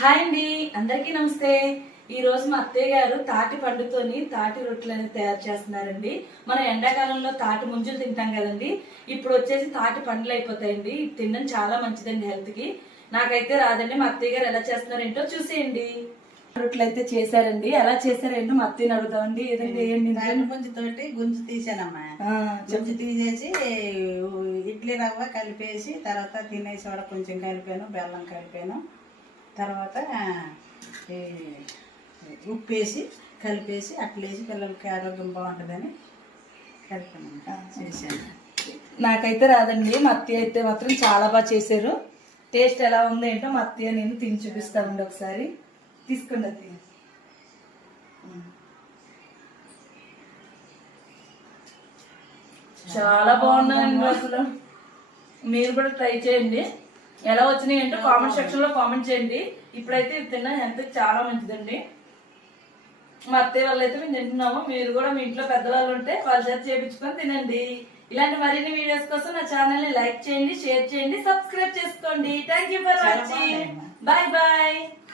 Hi అండి, అందరికీ నమస్తే. ఈ రోజు మా అత్తయ్య గారు తాటి పండుతోని తాటి రొట్టెలు అనేది తయారు చేస్తున్నారండి. మనం ఎండాకాలంలో తాటి ముంజులు తింటాం కదండి. ఇప్పుడు వచ్చేసి తాటి పండ్లు అయిపోతాయండి. ఇది తినడం చాలా మంచిదండి హెల్త్ కి. నాకైతే రాదండి. మా అత్తయ్య గారు ఎలా చేస్తున్నారేంటో చూసేయండి. రొట్టెలు అయితే చేశారండి. ఎలా చేశారేంటో మా అత్తయ్యని అడుగుదామండి. ఏదండి తాటి ముంజతోటి గుంజు తీసానమ్మా. గుంజు తీసేసి ఇడ్లీ రవ్వ కలిపేసి తర్వాత తినేసి కూడా కొంచెం కలిపాను, బెల్లం కలిపాను. తర్వాత ఉప్పు వేసి కలిపేసి అట్లేసి పిల్లలకి ఆరోగ్యం బాగుంటుందని కలిపాను చేశాను. నాకైతే రాదండి. మా అత్తయ్య అయితే మాత్రం చాలా బాగా చేశారు. టేస్ట్ ఎలా ఉందో ఏంటో మా అత్తయ్య నేను తిని చూపిస్తానండి. ఒకసారి తీసుకోండి అత్తయ్య. చాలా బాగున్నాయండి. అసలు మీరు కూడా ట్రై చేయండి. ఎలా వచ్చినాయి అంటే కామెంట్ సెక్షన్ లో కామెంట్ చేయండి. ఇప్పుడైతే ఇది తిన్నా ఎంత చాలా మంచిదండి. మా అత్తయ్య వాళ్ళు అయితే మేము తింటున్నాము. మీరు కూడా మీ ఇంట్లో పెద్దవాళ్ళు ఉంటే వాళ్ళ చేత చేయించుకొని తినండి. ఇలాంటి మరిన్ని వీడియోస్ కోసం నా ఛానల్ ని లైక్ చేయండి, షేర్ చేయండి, సబ్స్క్రైబ్ చేసుకోండి. Thank you for watching. Bye bye.